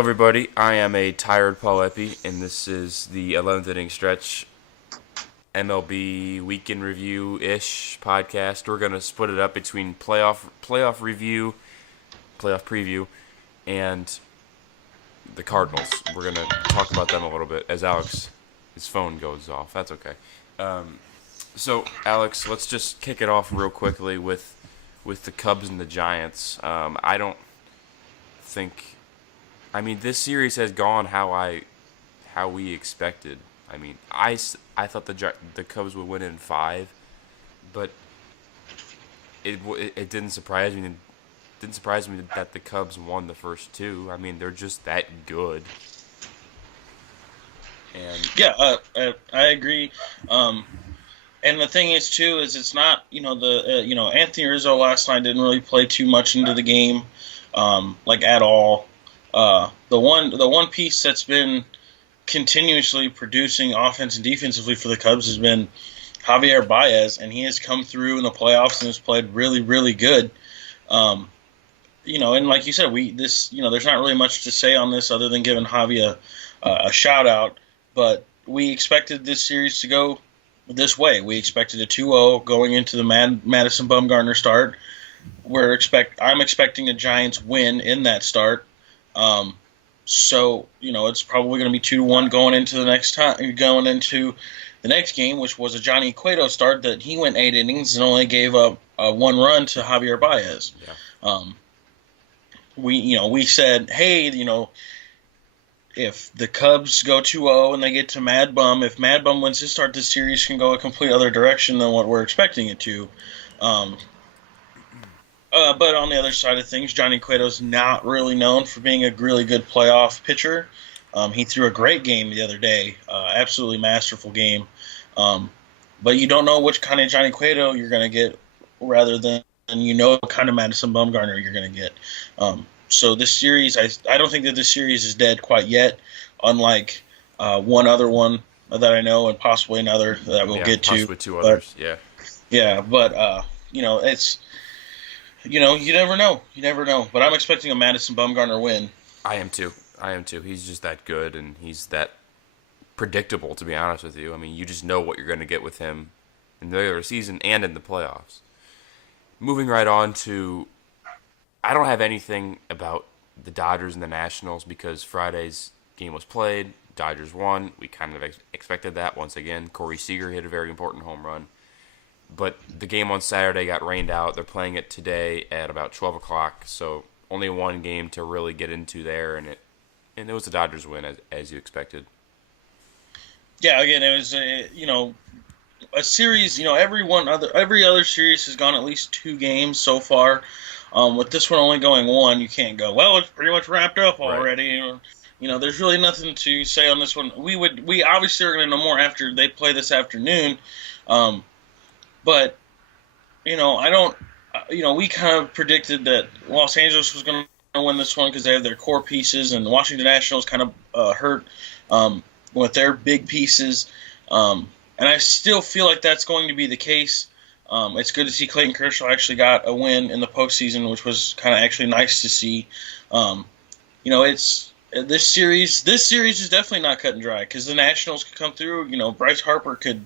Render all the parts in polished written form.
everybody. I am a tired Paul Epi, and this is the 11th inning stretch MLB weekend review ish podcast. We're gonna split it up between playoff review, playoff preview, and the Cardinals. We're gonna talk about them a little bit as his phone goes off. That's okay. So Alex, let's just kick it off real quickly with the Cubs and the Giants. I don't think. I mean, this series has gone how we expected. I mean, I thought the Cubs would win in five, but it didn't surprise me. It didn't surprise me that the Cubs won the first two. I mean, they're just that good. And Yeah, I agree. And the thing is too is it's not Anthony Rizzo last night didn't really play too much into the game, like at all. The one piece that's been continuously producing offense and defensively for the Cubs has been Javier Baez, and he has come through in the playoffs and has played really, really good. And like you said, there's not really much to say on this other than giving Javi a shout out. But we expected this series to go this way. We expected a 2-0 going into the Madison Bumgarner start. I'm expecting a Giants win in that start. So it's probably going to be 2-1 going into the next game, which was a Johnny Cueto start that he went 8 innings and only gave up one run to Javier Baez. yeah. We said, hey, if the Cubs go 2-0 and they get to Mad Bum, if Mad Bum wins his start, this series can go a complete other direction than what we're expecting it to. But on the other side of things, Johnny Cueto's not really known for being a really good playoff pitcher. He threw a great game the other day, absolutely masterful game. But you don't know which kind of Johnny Cueto you're going to get rather than what kind of Madison Bumgarner you're going to get. So this series, I don't think that this series is dead quite yet, unlike one other one that I know and possibly another that we'll get to. Possibly two others, yeah. Yeah, but, it's... you never know. You never know. But I'm expecting a Madison Bumgarner win. I am too. He's just that good, and he's that predictable, to be honest with you. I mean, you just know what you're going to get with him in the regular season and in the playoffs. Moving right on to, I don't have anything about the Dodgers and the Nationals because Friday's game was played. Dodgers won. We kind of expected that once again. Corey Seager hit a very important home run. But the game on Saturday got rained out. They're playing it today at about 12 o'clock, so only one game to really get into there, and it was the Dodgers win, as you expected. Yeah, again, it was a series. Every other series has gone at least 2 games so far. With this one only going 1, you can't go, well, it's pretty much wrapped up already. Right. There's really nothing to say on this one. We obviously are going to know more after they play this afternoon. But, I don't, we kind of predicted that Los Angeles was going to win this one because they have their core pieces, and the Washington Nationals kind of hurt with their big pieces. And I still feel like that's going to be the case. It's good to see Clayton Kershaw actually got a win in the postseason, which was kind of actually nice to see. This series is definitely not cut and dry because the Nationals could come through. Bryce Harper could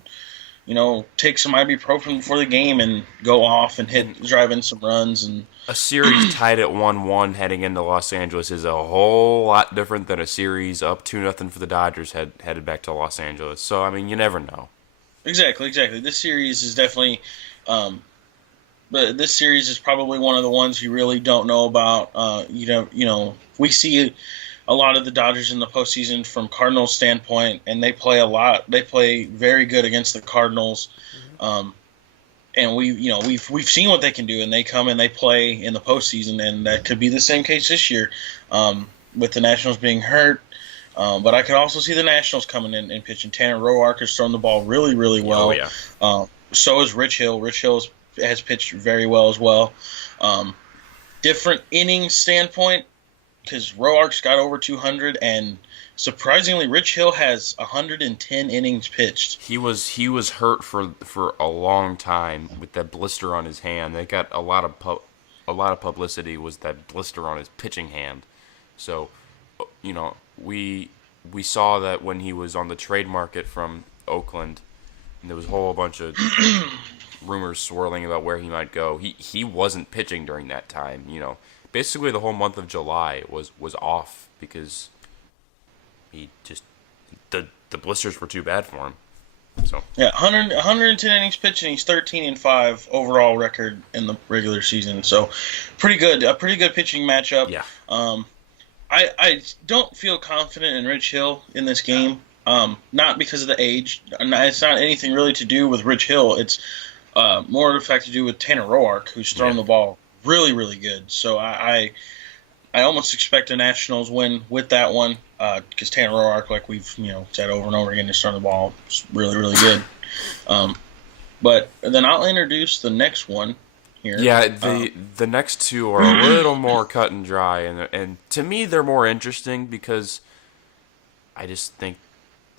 take some ibuprofen before the game and go off and drive in some runs. And a series tied at 1-1 heading into Los Angeles is a whole lot different than a series up 2-0 for the Dodgers headed back to Los Angeles. So, I mean, you never know. Exactly. This series is definitely but this series is probably one of the ones you really don't know about. We see a lot of the Dodgers in the postseason from Cardinals standpoint, and they play a lot. They play very good against the Cardinals, and we've seen what they can do, and they come and they play in the postseason, and that could be the same case this year, with the Nationals being hurt. But I could also see the Nationals coming in and pitching. Tanner Roark has thrown the ball really, really well. Oh, yeah. So is Rich Hill. Rich Hill has pitched very well as well. Different innings standpoint, because Roark's got over 200, and surprisingly, Rich Hill has 110 innings pitched. He was hurt for a long time with that blister on his hand. They got a lot of publicity was that blister on his pitching hand. So we saw that when he was on the trade market from Oakland, and there was a whole bunch of rumors swirling about where he might go. He wasn't pitching during that time. Basically the whole month of July was off because he just the blisters were too bad for him. So yeah, 110 innings pitched, and he's 13-5 overall record in the regular season. So pretty good, a pretty good pitching matchup. yeah, I don't feel confident in Rich Hill in this game. Not because of the age. It's not anything really to do with Rich Hill. It's more of the fact to do with Tanner Roark, who's thrown the ball really, really good. So I almost expect a Nationals win with that one because Tanner Roark, like we've said over and over again, is throwing the ball really, really good. But then I'll introduce the next one here. yeah. The next two are a little more cut and dry, and to me they're more interesting because I just think,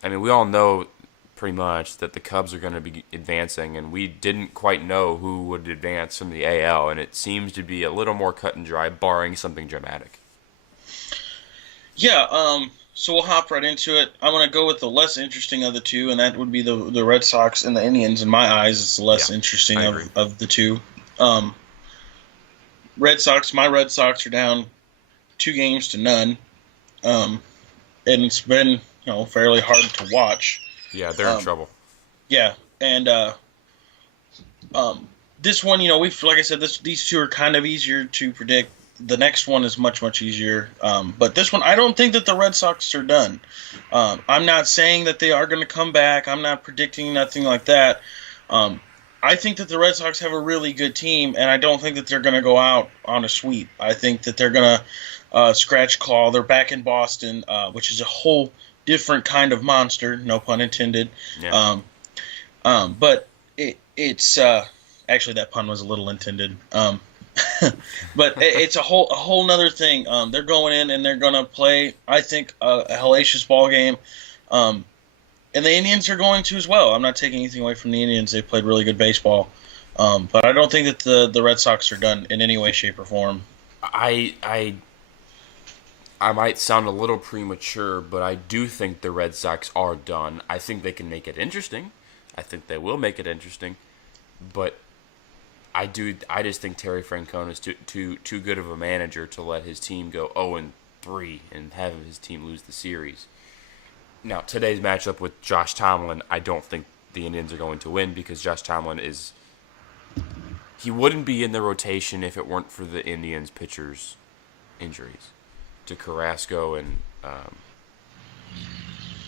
I mean, we all know pretty much that the Cubs are going to be advancing, and we didn't quite know who would advance from the AL, and it seems to be a little more cut and dry, barring something dramatic. Yeah, so we'll hop right into it. I'm going to go with the less interesting of the two, and that would be the Red Sox and the Indians. In my eyes, it's the less interesting of the two. Red Sox, my Red Sox are down 2-0. And it's been fairly hard to watch. Yeah, they're in trouble. Yeah, and this one, we've like I said, these two are kind of easier to predict. The next one is much, much easier. But this one, I don't think that the Red Sox are done. I'm not saying that they are going to come back. I'm not predicting nothing like that. I think that the Red Sox have a really good team, and I don't think that they're going to go out on a sweep. I think that they're going to scratch claw. They're back in Boston, which is a whole different kind of monster, no pun intended. Yeah. But it's actually that pun was a little intended. But it's a whole nother thing. They're going in and they're going to play, I think, a hellacious ball game. And the Indians are going to as well. I'm not taking anything away from the Indians. They played really good baseball. But I don't think that the Red Sox are done in any way, shape, or form. I might sound a little premature, but I do think the Red Sox are done. I think they can make it interesting. I think they will make it interesting. But I just think Terry Francona is too good of a manager to let his team go 0-3 and have his team lose the series. Now, today's matchup with Josh Tomlin, I don't think the Indians are going to win because Josh Tomlin he wouldn't be in the rotation if it weren't for the Indians pitchers' injuries to Carrasco and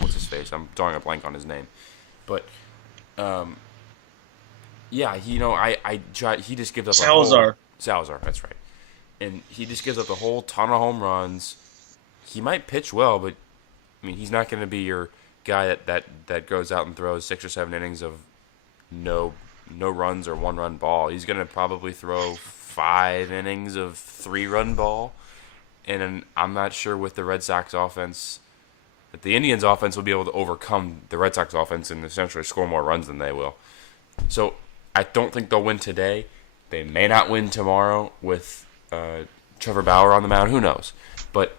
what's his face? I'm drawing a blank on his name, but yeah, he just gives up Salazar. That's right, and he just gives up a whole ton of home runs. He might pitch well, but I mean, he's not going to be your guy that goes out and throws 6 or 7 innings of no runs or 1-run ball. He's going to probably throw 5 innings of 3-run ball. And I'm not sure with the Red Sox offense that the Indians offense will be able to overcome the Red Sox offense and essentially score more runs than they will. So I don't think they'll win today. They may not win tomorrow with Trevor Bauer on the mound. Who knows? But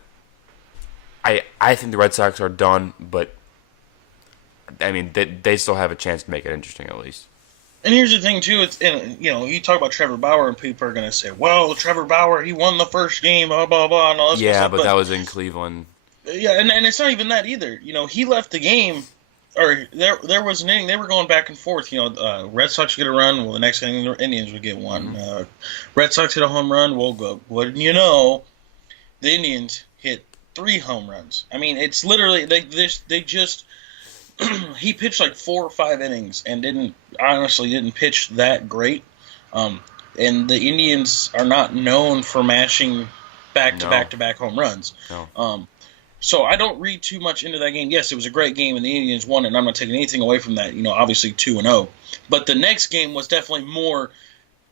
I think the Red Sox are done, but I mean they still have a chance to make it interesting at least. And here's the thing too, you talk about Trevor Bauer and people are gonna say, well, Trevor Bauer, he won the first game, blah blah blah, and all this Yeah, stuff. but that was in Cleveland. Yeah, and it's not even that either. He left the game, or there was an inning. They were going back and forth. Red Sox get a run, well, the next inning the Indians would get one. Red Sox hit a home run, well, wouldn't you know, the Indians hit 3 home runs. I mean, it's literally they just he pitched like 4 or 5 innings and didn't pitch that great. And the Indians are not known for mashing back-to-back home runs. No. So I don't read too much into that game. Yes, it was a great game, and the Indians won, and I'm not taking anything away from that. Obviously 2-0. But the next game was definitely more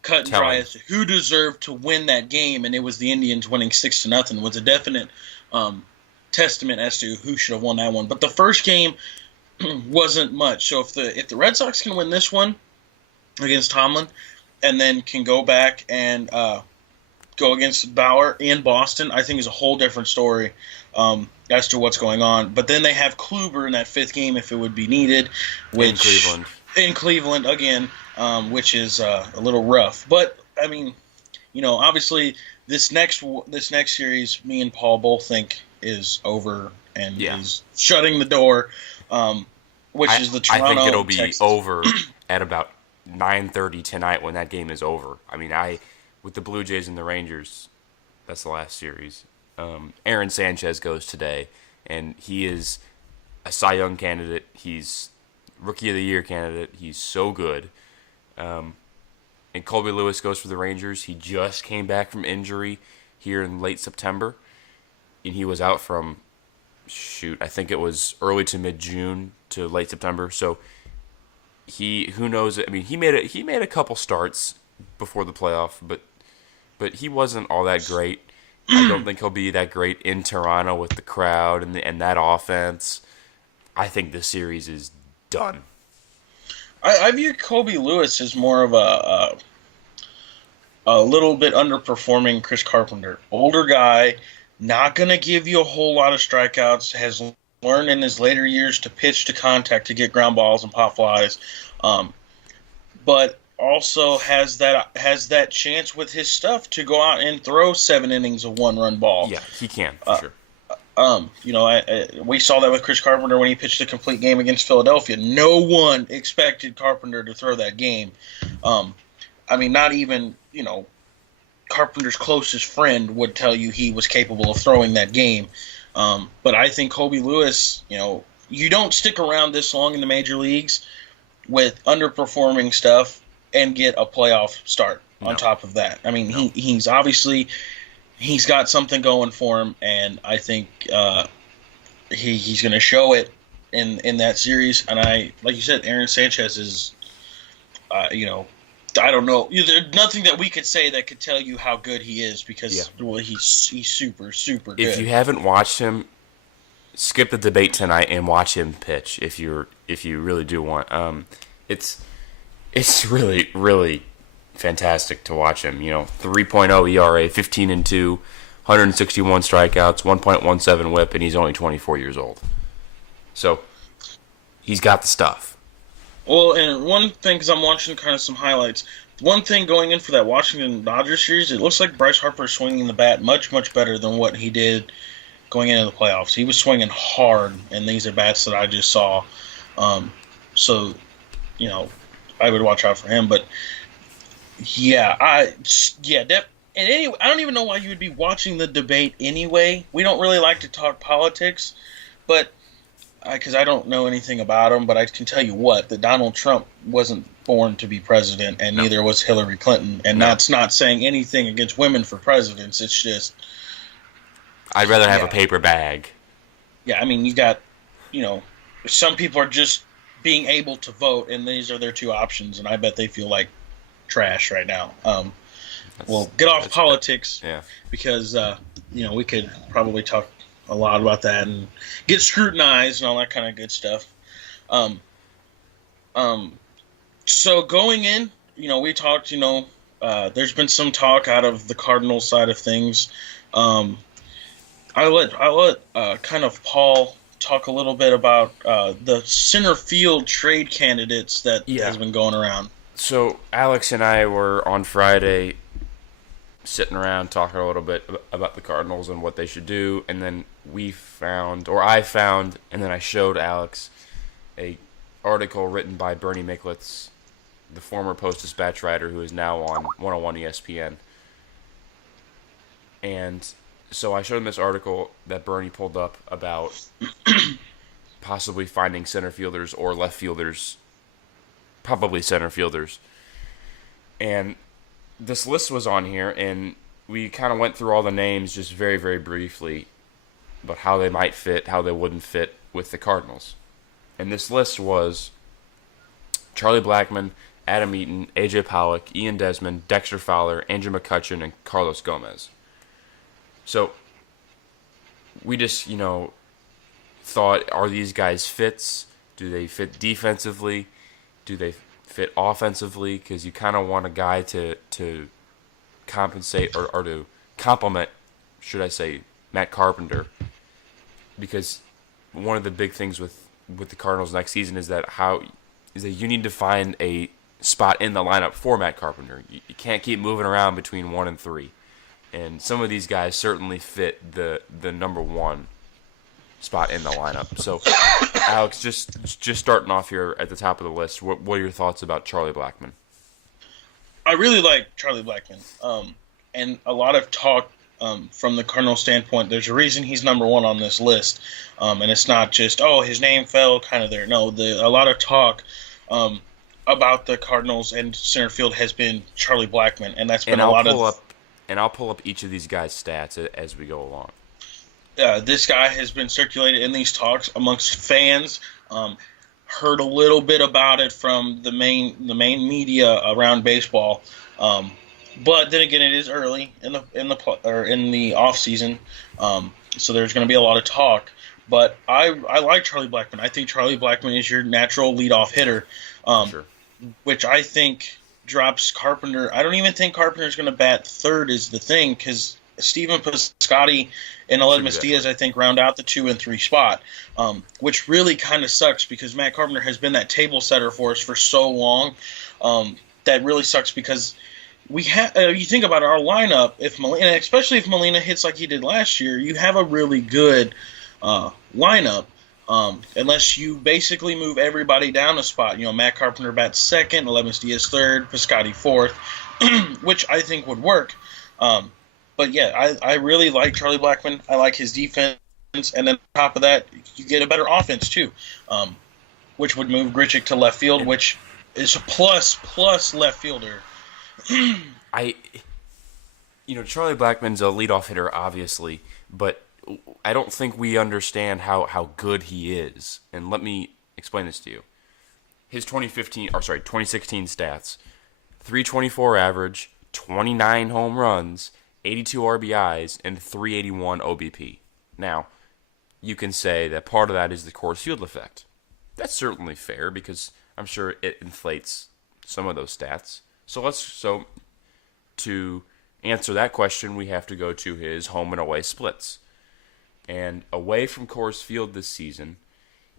cut and dry as to who deserved to win that game, and it was the Indians winning 6-0 was a definite testament as to who should have won that one. But the first game wasn't much. So if the Red Sox can win this one against Tomlin, and then can go back and go against Bauer in Boston, I think is a whole different story. as to what's going on. But then they have Kluber in that fifth game if it would be needed, In which Cleveland. in Cleveland again, which is a little rough. But I mean, obviously this next series, me and Paul both think is over and Yeah. is shutting the door, which is the I Toronto think it'll be Texas. over at about 9:30 tonight when that game is over. I mean, with the Blue Jays and the Rangers, that's the last series. Aaron Sanchez goes today, and he is a Cy Young candidate. He's Rookie of the Year candidate. He's so good. And Colby Lewis goes for the Rangers. He just came back from injury here in late September, and he was out from I think it was early to mid June to late September. So who knows? I mean, he made a couple starts before the playoff, but he wasn't all that great. I don't think he'll be that great in Toronto with the crowd and that offense. I think this series is done. I view Colby Lewis as more of a little bit underperforming Chris Carpenter. Older guy, not going to give you a whole lot of strikeouts, has learned in his later years to pitch to contact to get ground balls and pop flies, but also has that chance with his stuff to go out and throw 7 innings of one-run ball. Yeah, he can, for sure. We saw that with Chris Carpenter when he pitched a complete game against Philadelphia. No one expected Carpenter to throw that game. Not even, Carpenter's closest friend would tell you he was capable of throwing that game. But I think Colby Lewis, you don't stick around this long in the major leagues with underperforming stuff and get a playoff start on top of that. I mean, he's obviously he's got something going for him, and I think he's going to show it in that series. And like you said, Aaron Sanchez is, I don't know. There's nothing that we could say that could tell you how good he is because he's super, super good. If you haven't watched him, skip the debate tonight and watch him pitch. If you really do want, it's really, really fantastic to watch him. 3.0 ERA, 15-2, 161 strikeouts, 1.17 WHIP, and he's only 24 years old. So he's got the stuff. Well, and one thing, because I'm watching kind of some highlights, one thing going in for that Washington Dodgers series, it looks like Bryce Harper is swinging the bat much, much better than what he did going into the playoffs. He was swinging hard in these at-bats that I just saw. So, I would watch out for him. But, and anyway, I don't even know why you would be watching the debate anyway. We don't really like to talk politics, but because I don't know anything about him, but I can tell you that Donald Trump wasn't born to be president, and neither was Hillary Clinton. And that's not saying anything against women for presidents. It's just I'd rather have a paper bag. Yeah, I mean, you got, some people are just being able to vote, and these are their two options, and I bet they feel like trash right now. Get off politics, because we could probably talk a lot about that and get scrutinized and all that kind of good stuff. So going in, we talked, there's been some talk out of the Cardinals side of things. I let kind of Paul talk a little bit about the center field trade candidates that has been going around. So Alex and I were on Friday sitting around talking a little bit about the Cardinals and what they should do, and then I found, and then I showed Alex a article written by Bernie Micklitz, the former Post-Dispatch writer who is now on 101 ESPN. And so I showed him this article that Bernie pulled up about possibly finding center fielders or left fielders, probably center fielders. And this list was on here, and we kind of went through all the names just very, very briefly about how they might fit, how they wouldn't fit with the Cardinals. And this list was Charlie Blackmon, Adam Eaton, A.J. Pollock, Ian Desmond, Dexter Fowler, Andrew McCutchen, and Carlos Gomez. So we just, thought, are these guys fits? Do they fit defensively? Do they fit offensively? Because you kind of want a guy to compensate or to complement, should I say, Matt Carpenter. because one of the big things with the Cardinals next season is that you need to find a spot in the lineup for Matt Carpenter. You can't keep moving around between 1 and 3, and some of these guys certainly fit the number 1 spot in the lineup. So, Alex, just starting off here at the top of the list, what are your thoughts about Charlie Blackmon? I really like Charlie Blackmon, and a lot of talk from the Cardinals standpoint. There's a reason he's number 1 on this list, and it's not just his name fell kind of there. No, a lot of talk about the Cardinals and center field has been Charlie Blackmon, and that's been I'll pull up each of these guys' stats as we go along. This guy has been circulated in these talks amongst fans. Heard a little bit about it from the main media around baseball, but then again, it is early in the off season, so there's going to be a lot of talk. But I like Charlie Blackmon. I think Charlie Blackmon is your natural leadoff hitter, Sure. which I think drops Carpenter. I don't even think Carpenter's going to bat third is the thing, because Steven Piscotty and Aledmus Diaz, I think, round out the 2 and 3 spot, which really kind of sucks because Matt Carpenter has been that table setter for us for so long. That really sucks because we have. You think about our lineup, especially if Molina hits like he did last year, you have a really good lineup. Unless you basically move everybody down a spot. Matt Carpenter bats second, Aledmus Diaz third, Piscotty fourth, which I think would work. But yeah, I really like Charlie Blackmon. I like his defense, and then on top of that, you get a better offense too, which would move Grichuk to left field, which is a plus left fielder. Charlie Blackmon's a leadoff hitter, obviously, but I don't think we understand how good he is. And let me explain this to you. His 2016 stats: 324 average, 29 home runs, 82 RBIs, and 381 OBP. Now, you can say that part of that is the Coors Field effect. That's certainly fair because I'm sure it inflates some of those stats. So to answer that question, we have to go to his home and away splits. And away from Coors Field this season,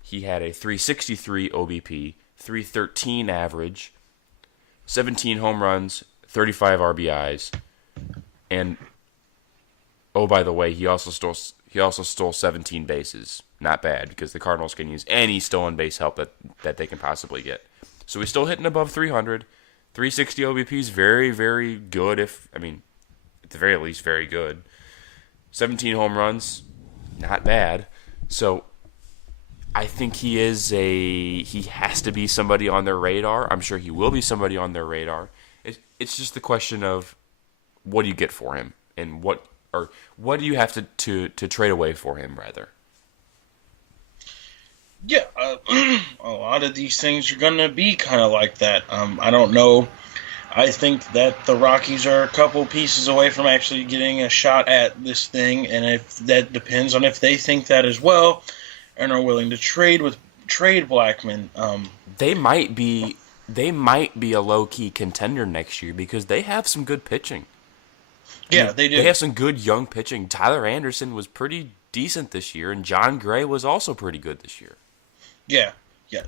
he had a 363 OBP, 313 average, 17 home runs, 35 RBIs. And by the way, he also stole 17 bases. Not bad because the Cardinals can use any stolen base help that they can possibly get. So he's still hitting above 300. 360 OBP is very, very good. At the very least, very good. 17 home runs, not bad. So I think he has to be somebody on their radar. I'm sure he will be somebody on their radar. It's just the question of, what do you get for him, and what do you have to trade away for him, rather? Yeah, a lot of these things are going to be kind of like that. I don't know. I think that the Rockies are a couple pieces away from actually getting a shot at this thing, and if that depends on if they think that as well and are willing to trade Blackmon. They might be a low-key contender next year because they have some good pitching. Yeah, they do. They have some good young pitching. Tyler Anderson was pretty decent this year, and John Gray was also pretty good this year. Yeah.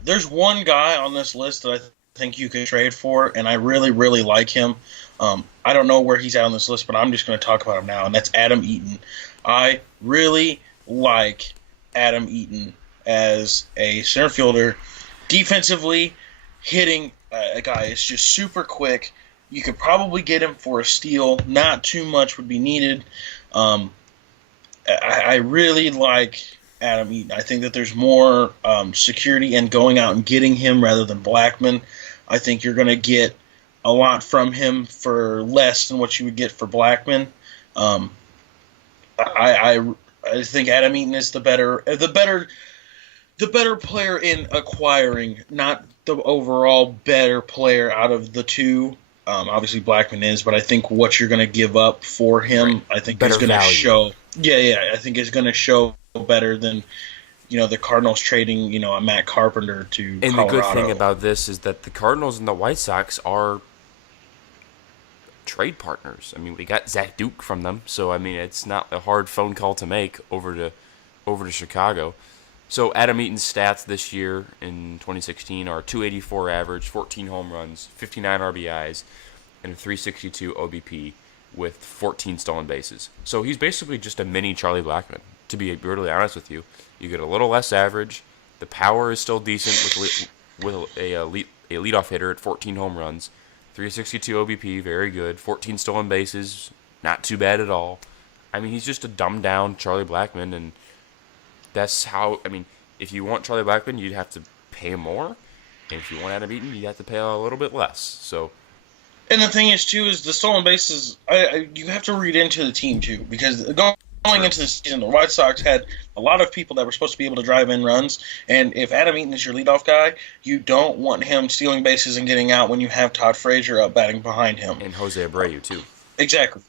There's one guy on this list that I think you can trade for, and I really, really like him. I don't know where he's at on this list, but I'm just going to talk about him now, and that's Adam Eaton. I really like Adam Eaton as a center fielder. Defensively, hitting a guy is just super quick. You could probably get him for a steal. Not too much would be needed. I really like Adam Eaton. I think that there's more security in going out and getting him rather than Blackmon. I think you're going to get a lot from him for less than what you would get for Blackmon. I think Adam Eaton is the better player in acquiring, not the overall better player out of the two. Obviously, Blackmon is, but I think what you're going to give up for him, right, I think is going to show. Yeah, I think it's going to show better than the Cardinals trading a Matt Carpenter to Colorado. And the good thing about this is that the Cardinals and the White Sox are trade partners. We got Zach Duke from them, so it's not a hard phone call to make over to over to Chicago. So Adam Eaton's stats this year in 2016 are 284 average, 14 home runs, 59 RBIs, and a 362 OBP with 14 stolen bases. So he's basically just a mini Charlie Blackmon, to be brutally honest with you. You get a little less average. The power is still decent with a leadoff hitter at 14 home runs, 362 OBP, very good, 14 stolen bases, not too bad at all. I mean, he's just a dumbed down Charlie Blackmon, and that's how. I mean, if you want Charlie Blackmon, you'd have to pay more, and if you want Adam Eaton, you'd have to pay a little bit less. So, And the thing is, too, is the stolen bases. You have to read into the team too, because going into the season, the White Sox had a lot of people that were supposed to be able to drive in runs, and if Adam Eaton is your leadoff guy, you don't want him stealing bases and getting out when you have Todd Frazier up batting behind him. And Jose Abreu too. Exactly.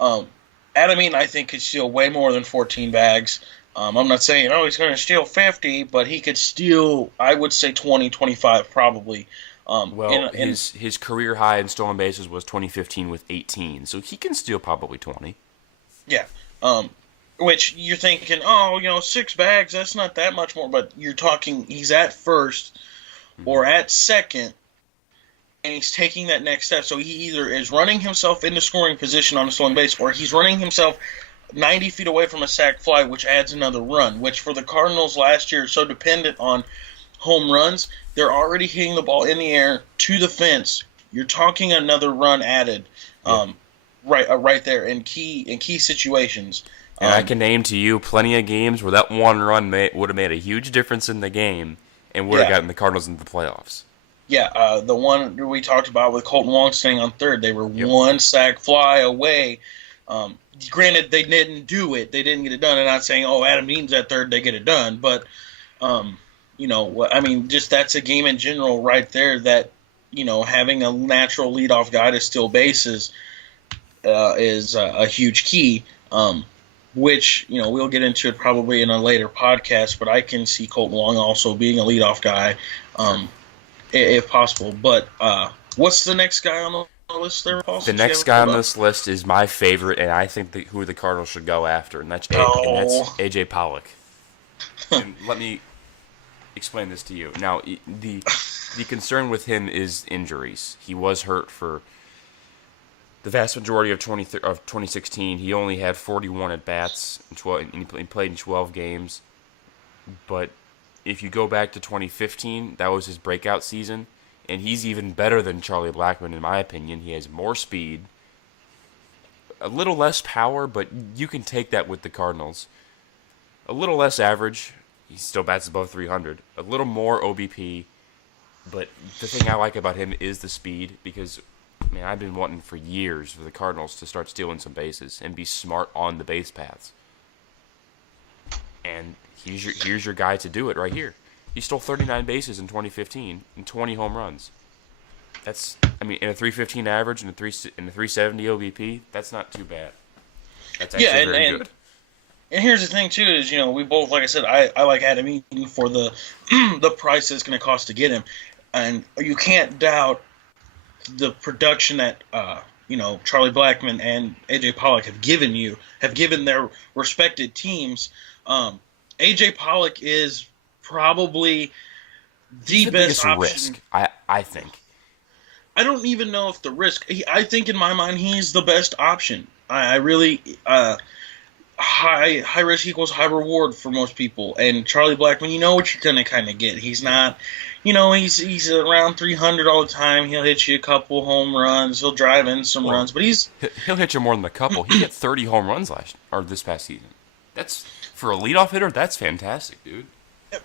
Adam Eaton, I think, could steal way more than 14 bags. I'm not saying, he's going to steal 50, but he could steal, I would say, 20, 25 probably. His career high in stolen bases was 2015 with 18, so he can steal probably 20. Yeah. Which you're thinking, 6 bags, that's not that much more, but you're talking he's at first or at second, and he's taking that next step. So he either is running himself into scoring position on a stolen base, or he's running himself 90 feet away from a sac fly, which adds another run, which for the Cardinals last year is so dependent on home runs. They're already hitting the ball in the air to the fence. You're talking another run added right there in key situations. And I can name to you plenty of games where that one run would have made a huge difference in the game and would have gotten the Cardinals into the playoffs. Yeah, the one we talked about with Colton Wong staying on third, they were one sac fly away. Granted, they didn't do it. They didn't get it done. I'm not saying, Adam Eaton's at third, they get it done. But, just that's a game in general right there that, having a natural leadoff guy to steal bases is a huge key, which, we'll get into it probably in a later podcast. But I can see Colton Wong also being a leadoff guy if possible. But what's the next guy on the list there, Paul? The next guy on this list is my favorite, and I think who the Cardinals should go after, and that's A.J. Pollock. And let me explain this to you. Now, the concern with him is injuries. He was hurt for the vast majority of 2016. He only had 41 at-bats, and he played in 12 games. But if you go back to 2015, that was his breakout season. And he's even better than Charlie Blackmon, in my opinion. He has more speed, a little less power, but you can take that with the Cardinals. A little less average. He still bats above 300. A little more OBP. But the thing I like about him is the speed, because, I've been wanting for years for the Cardinals to start stealing some bases and be smart on the base paths. And here's your guy to do it right here. He stole 39 bases in 2015 and 20 home runs. That's, in a 315 average and a 370 OBP, that's not too bad. That's actually very good. And here's the thing, too, is, we both, like I said, I like Adam Eaton for the the price it's going to cost to get him. And you can't doubt the production that, Charlie Blackmon and A.J. Pollock have given their respected teams. A.J. Pollock is probably the best option. Risk, I think. I don't even know if the risk. I think in my mind he's the best option. I really high risk equals high reward for most people. And Charlie Blackmon, you know what you're gonna kind of get. He's not, he's around 300 all the time. He'll hit you a couple home runs. He'll drive in some runs, but he'll hit you more than a couple. He hit 30 home runs this past season. That's for a leadoff hitter. That's fantastic, dude.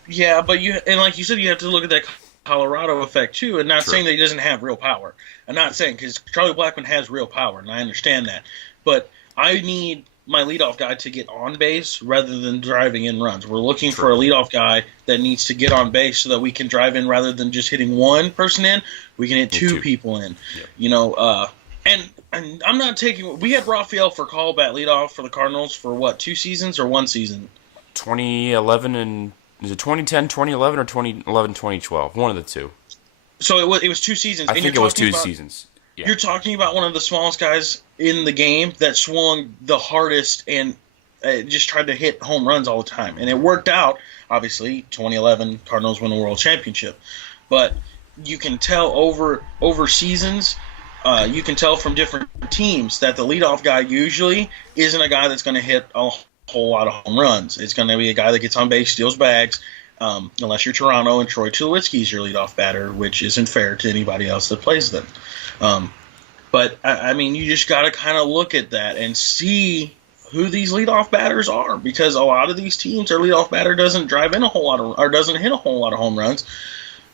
Yeah, but like you said, you have to look at that Colorado effect too, and not saying that he doesn't have real power. I'm not saying, because Charlie Blackmon has real power, and I understand that. But I need my leadoff guy to get on base rather than driving in runs. We're looking for a leadoff guy that needs to get on base so that we can drive in rather than just hitting one person in. We can hit two people in. Yep. And I'm not taking. We had Rafael Furcal bat leadoff for the Cardinals for what, 2 seasons or 1 season? 2011 and. Is it 2010, 2011, or 2011, 2012? One of the two. So it was 2 seasons. I think it was 2 seasons. Yeah. You're talking about one of the smallest guys in the game that swung the hardest and just tried to hit home runs all the time, and it worked out. Obviously, 2011 Cardinals win the World Championship, but you can tell over seasons. You can tell from different teams that the leadoff guy usually isn't a guy that's going to hit a whole lot of home runs. It's going to be a guy that gets on base, steals bags, unless you're Toronto and Troy Tulowitzki's your leadoff batter, which isn't fair to anybody else that plays them. But I mean, you just got to kind of look at that and see who these leadoff batters are, because a lot of these teams, their leadoff batter doesn't drive in a whole lot of, or doesn't hit a whole lot of home runs,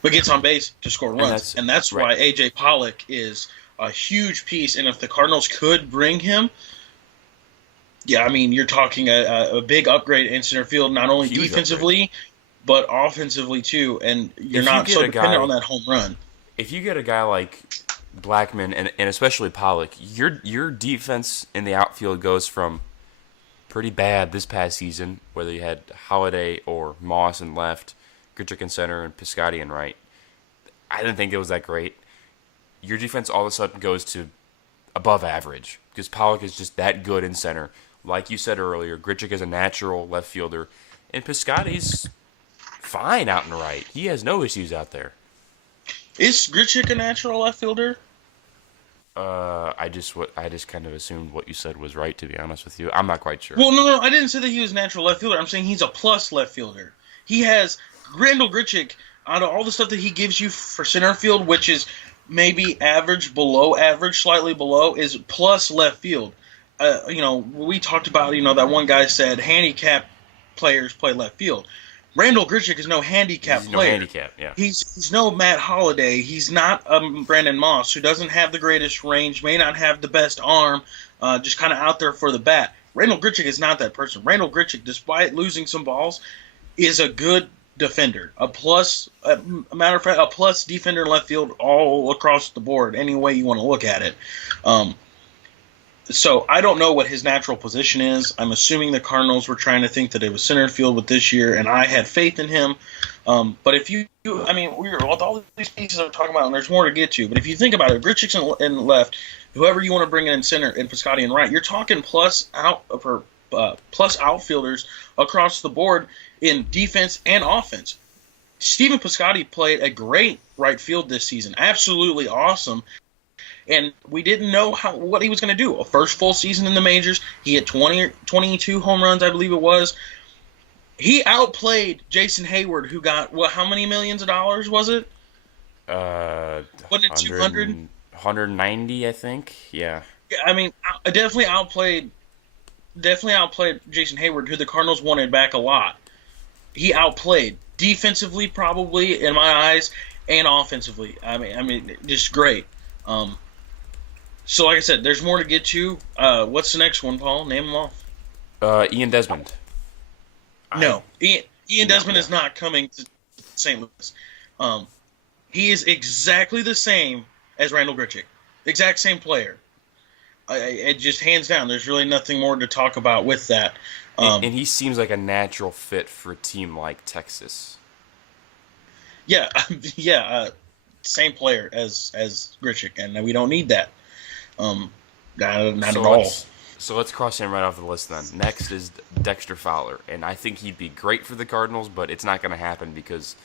but gets on base to score runs, and that's right. Why AJ Pollock is a huge piece. And if the Cardinals could bring him, yeah, I mean, you're talking a big upgrade in center field, not only huge defensively, upgrade, but offensively too. And you're not so dependent on that home run. If you get a guy like Blackmon and especially Pollock, your defense in the outfield goes from pretty bad this past season, whether you had Holiday or Moss in left, Grichuk in center, and Piscotty in right. I didn't think it was that great. Your defense all of a sudden goes to above average because Pollock is just that good in center. Like you said earlier, Grichuk is a natural left fielder, and Piscotty's fine out and right. He has no issues out there. Is Grichuk a natural left fielder? I just kind of assumed what you said was right, to be honest with you. I'm not quite sure. Well, no, I didn't say that he was a natural left fielder. I'm saying he's a plus left fielder. He has Randall Grichuk, out of all the stuff that he gives you for center field, which is maybe average, below average, slightly below, is plus left field. We talked about, that one guy said handicap players play left field. Randall Grichuk is no handicap player. No handicap, yeah. He's no Matt Holliday. He's not Brandon Moss, who doesn't have the greatest range, may not have the best arm, just kind of out there for the bat. Randall Grichuk is not that person. Randall Grichuk, despite losing some balls, is a good defender. A plus defender in left field all across the board, any way you want to look at it. So I don't know what his natural position is. I'm assuming the Cardinals were trying to think that it was center field with this year, and I had faith in him. But if we're with all these pieces I'm talking about, and there's more to get to. But if you think about it, Grichuk's in left, whoever you want to bring in center, and Piscotty in right, you're talking plus outfielders across the board in defense and offense. Stephen Piscotty played a great right field this season, absolutely awesome. And we didn't know what he was going to do. A first full season in the majors, he hit 22 home runs, I believe it was. He outplayed Jason Hayward, who got, how many millions of dollars was it? Wasn't it 200? 190, I think. Yeah. I mean, definitely outplayed Jason Hayward, who the Cardinals wanted back a lot. He outplayed defensively, probably in my eyes, and offensively. I mean, just great. So, like I said, there's more to get to. What's the next one, Paul? Name them off. Ian Desmond. No, Ian Desmond is not coming to St. Louis. He is exactly the same as Randall Grichuk. Exact same player. It just hands down. There's really nothing more to talk about with that. And he seems like a natural fit for a team like Texas. Yeah, same player as Grichuk, and we don't need that. Not at all. So let's cross him right off the list then. Next is Dexter Fowler, and I think he'd be great for the Cardinals, but it's not going to happen because,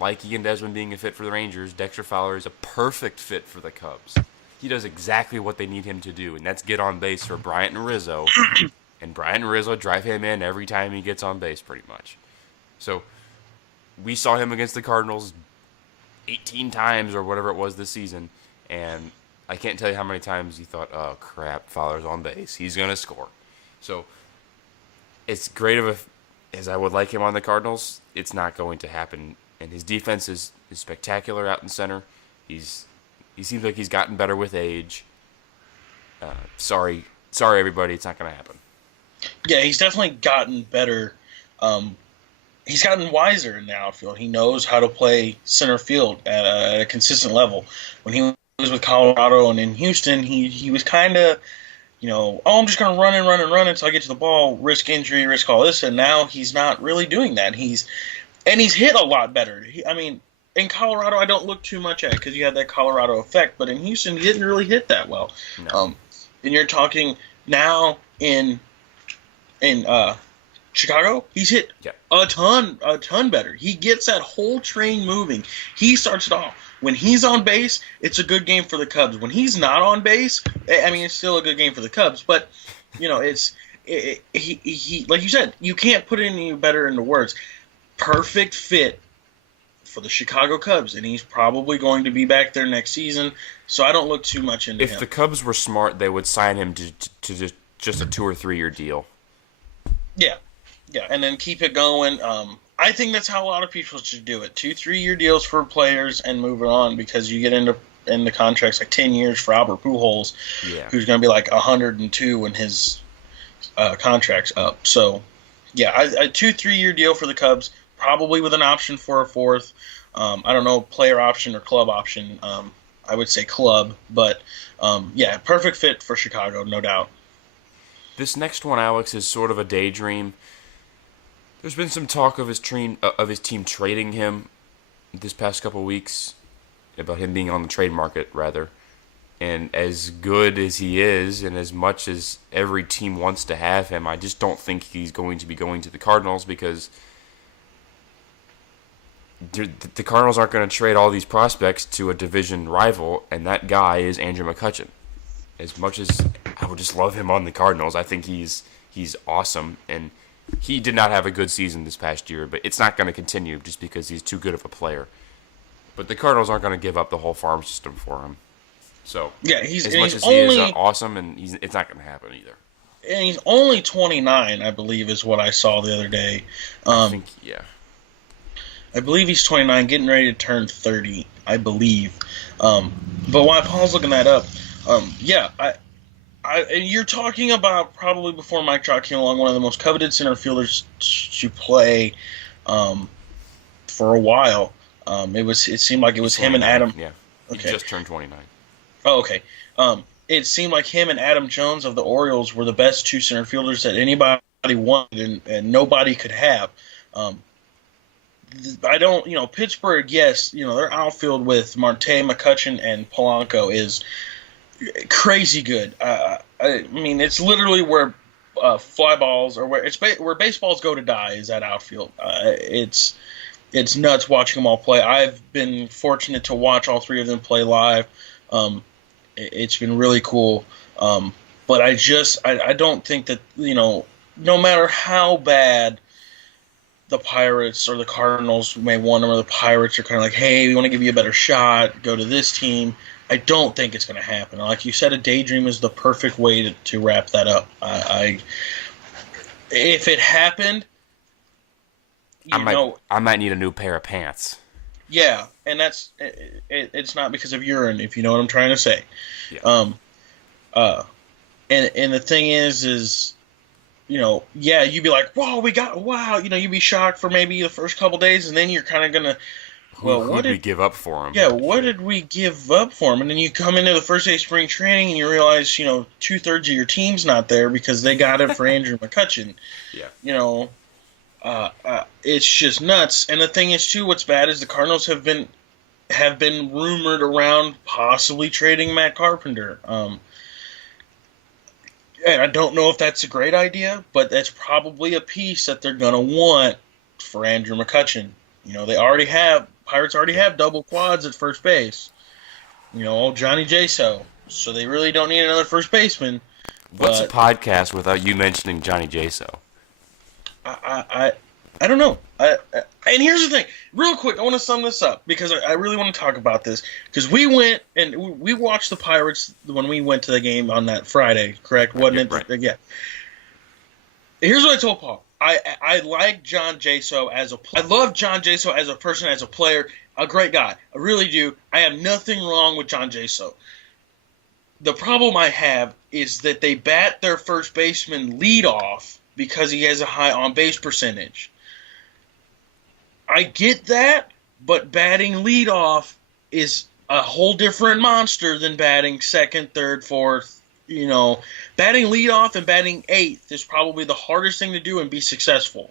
like Ian Desmond being a fit for the Rangers, Dexter Fowler is a perfect fit for the Cubs. He does exactly what they need him to do, and that's get on base for Bryant and Rizzo, and Bryant and Rizzo drive him in every time he gets on base, pretty much. So we saw him against the Cardinals 18 times or whatever it was this season, and I can't tell you how many times you thought, oh, crap, Fowler's on base. He's going to score. So it's great as I would like him on the Cardinals, it's not going to happen. And his defense is spectacular out in center. He seems like he's gotten better with age. Sorry, everybody, it's not going to happen. Yeah, he's definitely gotten better. He's gotten wiser in the outfield. He knows how to play center field at a consistent level. When he was with Colorado and in Houston, he was kind of, I'm just going to run until I get to the ball, risk injury, risk all this. And now he's not really doing that. He's hit a lot better. In Colorado, I don't look too much at it because you had that Colorado effect. But in Houston, he didn't really hit that well. No. And you're talking now in in Chicago, he's hit Yeah. a ton better. He gets that whole train moving. He starts it off. When he's on base, it's a good game for the Cubs. When he's not on base, I mean, it's still a good game for the Cubs. But he like you said, you can't put it any better into words. Perfect fit for the Chicago Cubs, and he's probably going to be back there next season. So I don't look too much into him. If the Cubs were smart, they would sign him to just a 2 or 3 year deal. Yeah, yeah, and then keep it going. I think that's how a lot of people should do it: 2-3 year deals for players and move it on, because you get into contracts like 10 years for Albert Pujols, who's going to be like 102 when his contract's up. So, yeah, a 2-3 year deal for the Cubs, probably with an option for a fourth. I don't know, player option or club option. I would say club, but yeah, perfect fit for Chicago, no doubt. This next one, Alex, is sort of a daydream. There's been some talk of his team trading him this past couple weeks, about him being on the trade market, rather. And as good as he is, and as much as every team wants to have him, I just don't think he's going to be going to the Cardinals, because the Cardinals aren't going to trade all these prospects to a division rival, and that guy is Andrew McCutchen. As much as I would just love him on the Cardinals, I think he's awesome, and he did not have a good season this past year, but it's not going to continue just because he's too good of a player. But the Cardinals aren't going to give up the whole farm system for him. So yeah, he is awesome, and it's not going to happen either. And he's only 29, I believe, is what I saw the other day. I believe he's 29, getting ready to turn 30, I believe. But while Paul's looking that up, and you're talking about, probably before Mike Trout came along, one of the most coveted center fielders to play for a while. It seemed like it was him and Adam. Yeah, okay. He just turned 29. Oh, okay. It seemed like him and Adam Jones of the Orioles were the best two center fielders that anybody wanted, and nobody could have. Pittsburgh, yes, their outfield with Marte, McCutchen, and Polanco is crazy good. I mean, it's literally where fly balls, or where baseballs go to die, is that outfield. It's nuts watching them all play. I've been fortunate to watch all three of them play live. It's been really cool. But I don't think that, no matter how bad the Pirates or the Cardinals may want them, or the Pirates are kind of like, hey, we want to give you a better shot, go to this team, I don't think it's going to happen. Like you said, a daydream is the perfect way to wrap that up. If it happened, I might need a new pair of pants. Yeah, and that's it's not because of urine, if you know what I'm trying to say. Yeah. And the thing is, you'd be like, wow, you'd be shocked for maybe the first couple days, and then you're kind of gonna, what did we give up for him? Yeah, what did we give up for him? And then you come into the first day of spring training and you realize, 2/3 of your team's not there because they got it for Andrew McCutchen. Yeah. It's just nuts. And the thing is, too, what's bad is the Cardinals have been rumored around possibly trading Matt Carpenter. And I don't know if that's a great idea, but that's probably a piece that they're gonna want for Andrew McCutchen. Pirates already have double quads at first base. Old Johnny J-So. So they really don't need another first baseman. What's a podcast without you mentioning Johnny J-So? I don't know. And here's the thing. Real quick, I want to sum this up because I really want to talk about this. Because we went and we watched the Pirates when we went to the game on that Friday, correct? Wasn't it? Right. Yeah. Here's what I told Paul. I like John J-So as a player. I love John J-So as a person, as a player. A great guy. I really do. I have nothing wrong with John J-So. The problem I have is that they bat their first baseman leadoff because he has a high on-base percentage. I get that, but batting leadoff is a whole different monster than batting second, third, fourth. Batting leadoff and batting eighth is probably the hardest thing to do and be successful.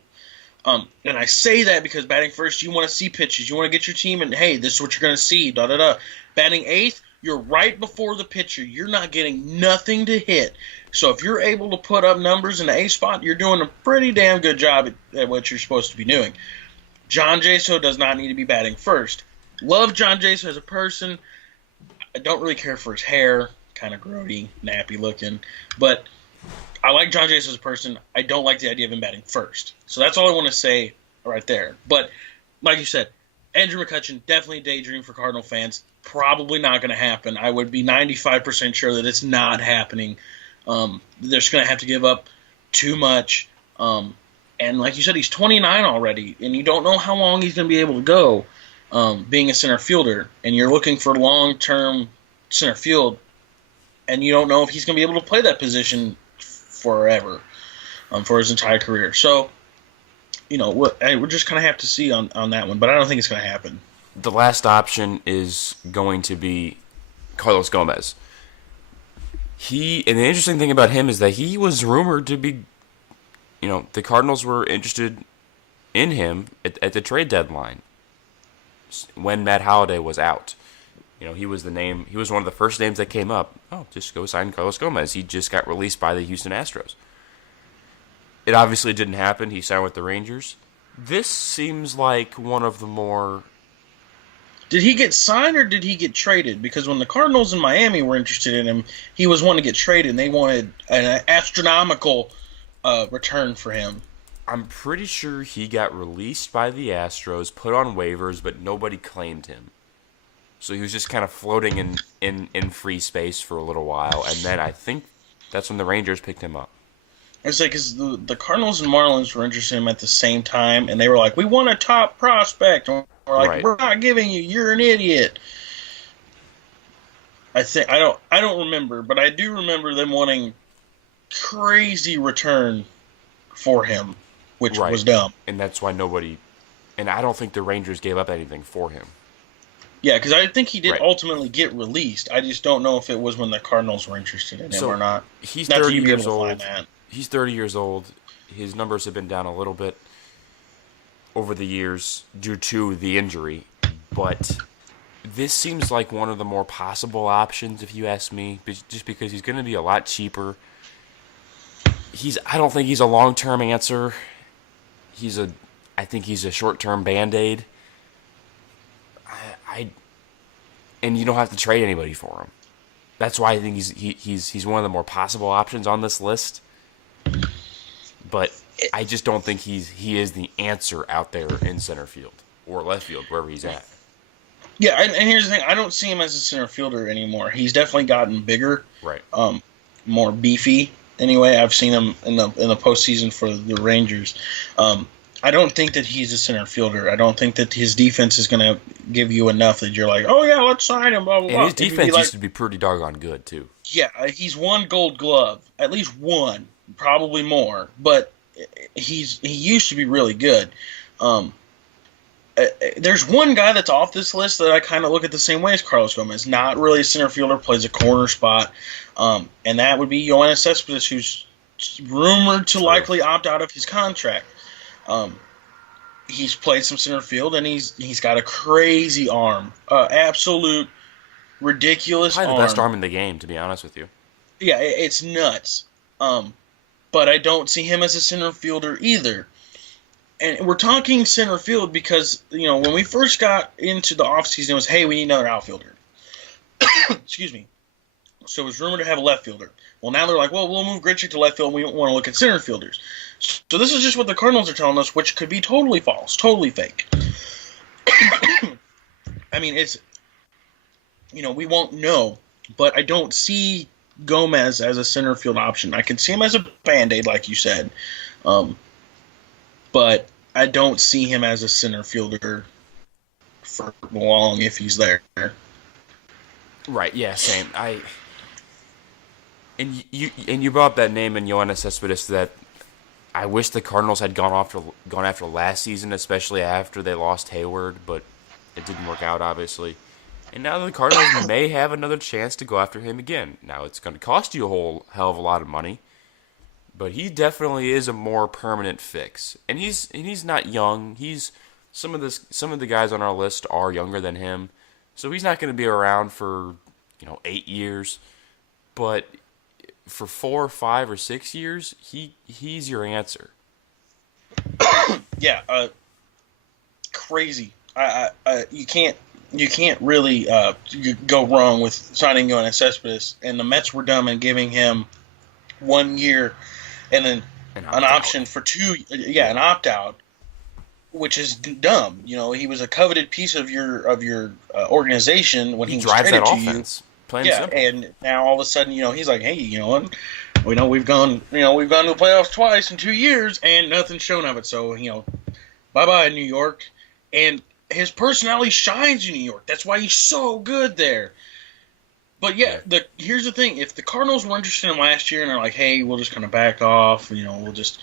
And I say that because batting first, you want to see pitches. You want to get your team and, hey, this is what you're going to see, da-da-da. Batting eighth, You're right before the pitcher. You're not getting nothing to hit. So if you're able to put up numbers in the A spot, you're doing a pretty damn good job at what you're supposed to be doing. John Jaso does not need to be batting first. Love John Jaso as a person. I don't really care for his hair. Kind of grody, nappy looking. But I like John Jaso as a person. I don't like the idea of him batting first. So that's all I want to say right there. But like you said, Andrew McCutchen, definitely a daydream for Cardinal fans. Probably not going to happen. I would be 95% sure that it's not happening. They're just going to have to give up too much. And like you said, he's 29 already, and you don't know how long he's going to be able to go being a center fielder. And you're looking for long-term center field, and you don't know if he's going to be able to play that position forever for his entire career. So, we're just kind of have to see on that one, but I don't think it's going to happen. The last option is going to be Carlos Gomez. And the interesting thing about him is that he was rumored to be, the Cardinals were interested in him at the trade deadline when Matt Holliday was out. He was the name. He was one of the first names that came up. Oh, just go sign Carlos Gomez. He just got released by the Houston Astros. It obviously didn't happen. He signed with the Rangers. This seems like one of the more... Did he get signed or did he get traded? Because when the Cardinals in Miami were interested in him, he was one to get traded, and they wanted an astronomical return for him. I'm pretty sure he got released by the Astros, put on waivers, but nobody claimed him. So he was just kind of floating in free space for a little while, and then I think that's when the Rangers picked him up. It's like because the Cardinals and Marlins were interested in him at the same time, and they were like, "We want a top prospect." Or like, right. "We're not giving you. You're an idiot." I don't remember, but I do remember them wanting crazy return for him, which was dumb. And that's why nobody. And I don't think the Rangers gave up anything for him. Yeah, because I think he did ultimately get released. I just don't know if it was when the Cardinals were interested in him or not. He's not 30 years old. That. He's 30 years old. His numbers have been down a little bit over the years due to the injury. But this seems like one of the more possible options, if you ask me, just because he's going to be a lot cheaper. I don't think he's a long-term answer. I think he's a short-term Band-Aid. And you don't have to trade anybody for him. That's why I think he's one of the more possible options on this list. But I just don't think he is the answer out there in center field or left field, wherever he's at. Yeah, and here's the thing: I don't see him as a center fielder anymore. He's definitely gotten bigger, right? More beefy. Anyway, I've seen him in the postseason for the Rangers. I don't think that he's a center fielder. I don't think that his defense is going to give you enough that you're like, oh yeah, let's sign him. Blah blah blah. And his defense used to be pretty doggone good too. Yeah, he's won Gold Glove, at least one, probably more. But he used to be really good. There's one guy that's off this list that I kind of look at the same way as Carlos Gomez. Not really a center fielder, plays a corner spot, and that would be Yoenis Cespedes, who's rumored to likely opt out of his contract. He's played some center field, and he's got a crazy arm, absolute ridiculous Probably arm. the best arm in the game, to be honest with you. Yeah, it's nuts. But I don't see him as a center fielder either. And we're talking center field because, when we first got into the offseason, it was, hey, we need another outfielder. Excuse me. So it was rumored to have a left fielder. Well, now they're like, well, we'll move Grichuk to left field, and we want to look at center fielders. So this is just what the Cardinals are telling us, which could be totally false, totally fake. I mean, it's, we won't know, but I don't see Gomez as a center field option. I can see him as a Band-Aid, like you said. But I don't see him as a center fielder for long if he's there. Right, yeah, same. And you brought up that name in Yoenis Cespedes that I wish the Cardinals had gone after last season, especially after they lost Hayward, but it didn't work out, obviously. And now the Cardinals may have another chance to go after him again. Now, it's going to cost you a whole hell of a lot of money, but he definitely is a more permanent fix. And he's not young. Some of the guys on our list are younger than him, so he's not going to be around for 8 years. But for 4, 5, or 6 years, he's your answer. Yeah, crazy. You can't really go wrong with signing Yoenis Cespedes, and the Mets were dumb in giving him 1 year and then an option for 2. Yeah, an opt out, which is dumb. He was a coveted piece of your organization when he was drives traded that to offense. you. Yeah, simple. And now all of a sudden, he's like, hey, you know what? We've gone to the playoffs twice in 2 years, and nothing's shown of it. So bye bye New York. And his personality shines in New York. That's why he's so good there. But here's the thing: if the Cardinals were interested in him last year and they're like, hey, we'll just kind of back off, we'll just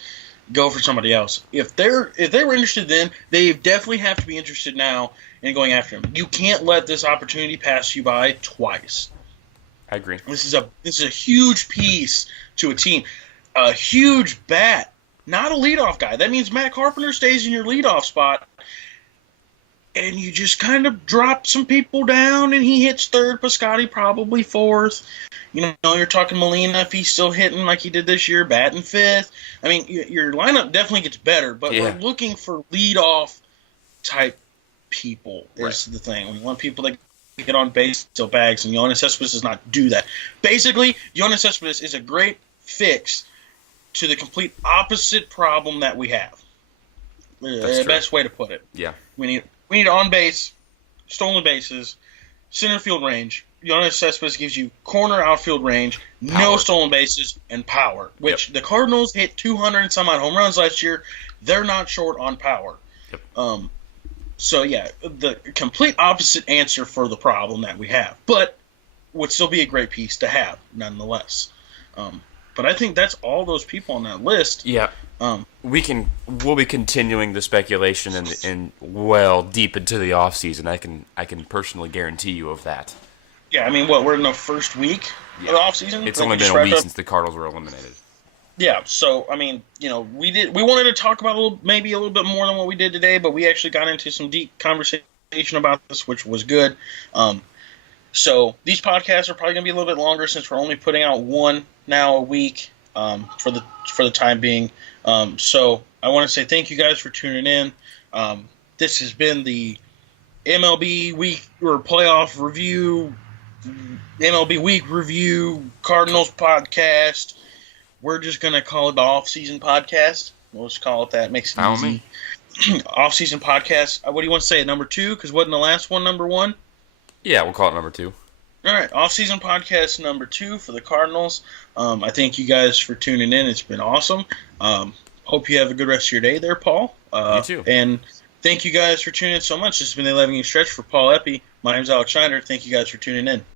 go for somebody else. If they were interested then, they definitely have to be interested now in going after him. You can't let this opportunity pass you by twice. I agree. This is a huge piece to a team. A huge bat, not a leadoff guy. That means Matt Carpenter stays in your leadoff spot, and you just kind of drop some people down, and he hits third, Piscotty probably fourth. You're talking Molina if he's still hitting like he did this year, batting fifth. I mean, your lineup definitely gets better, but we're looking for leadoff type people is the thing. We want people that get on base, steal bags, and Yoenis Cespedes does not do that. Basically, Yoenis Cespedes is a great fix to the complete opposite problem that we have. The best way to put it. Yeah. We need on base, stolen bases, center field range. Yoenis Cespedes gives you corner outfield range, no stolen bases, and power. Which the Cardinals hit 200 and some odd home runs last year. They're not short on power. Yep. So the complete opposite answer for the problem that we have, but would still be a great piece to have nonetheless. But I think that's all those people on that list. Yeah. We'll be continuing the speculation and well deep into the offseason. I can personally guarantee you of that. Yeah, I mean, we're in the first week of the offseason? It's only been a week since the Cardinals were eliminated. Yeah, so, I mean, we wanted to talk about maybe a little bit more than what we did today, but we actually got into some deep conversation about this, which was good. So these podcasts are probably going to be a little bit longer since we're only putting out one now a week for the time being. So I want to say thank you guys for tuning in. This has been the MLB week or playoff review, MLB week review, Cardinals podcast. We're just going to call it the Offseason podcast. We'll just call it that. Makes it easy. Offseason podcast. What do you want to say? Number 2? Because wasn't the last one number 1? Yeah, we'll call it number 2. All right. Offseason podcast number 2 for the Cardinals. I thank you guys for tuning in. It's been awesome. Hope you have a good rest of your day there, Paul. You too. And thank you guys for tuning in so much. This has been the 11 Game Stretch for Paul Epi. My name's Alex Schneider. Thank you guys for tuning in.